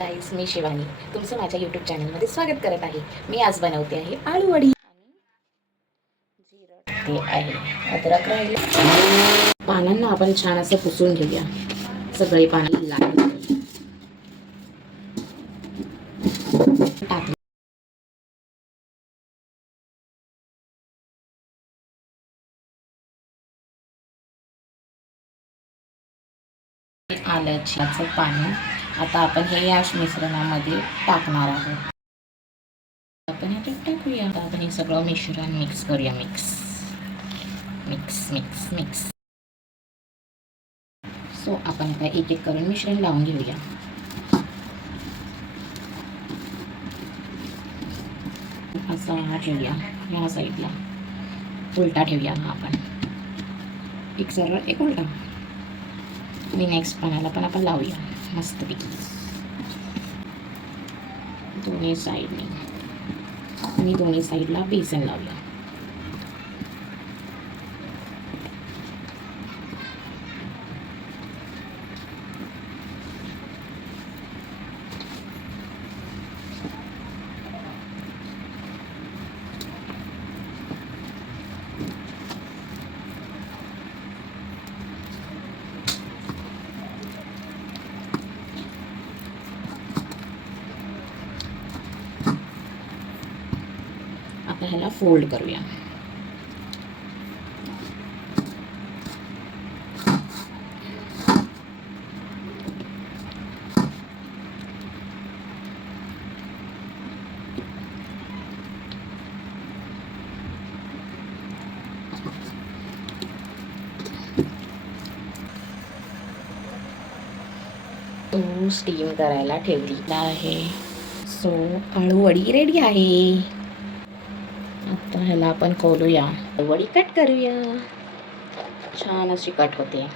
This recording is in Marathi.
गाईस, मी शिवानी तुमचं माझ्या यूट्यूब चॅनलमध्ये स्वागत करत आहे. मी आज बनवते आहे आळूवडी आणि जिरं ते आहे. अद्रक राहिलं. पानांना आपण छान असं पुसून घेऊया. सगळी पानं लाल टाकली. आल्याचं पाणी आता आपण हे या मिश्रणामध्ये टाकणार आहोत. आपण हे टाकूया. आपण हे सगळं मिश्रण मिक्स करूया. Mix mix mix mix so आपण आता एक एक करून मिश्रण लावून घेऊया. असा हा ठेवूया. ह्या साईडला उलटा ठेवूया. हा आपण एक सरळ एक उलटा आणि नेक्स्ट पानाला पण आपण लावूया मस्तपैकी दोन्ही साईडने आणि दोन्ही साईडला बेसन लावूया. आता ह्याला फोल्ड करूया. तो स्टीम करायला ठेवलेला आहे. सो आळूवडी रेडी आहे. आता ह्याला आपण खोलूया. वडी कट करूया. छान अशी कट होते.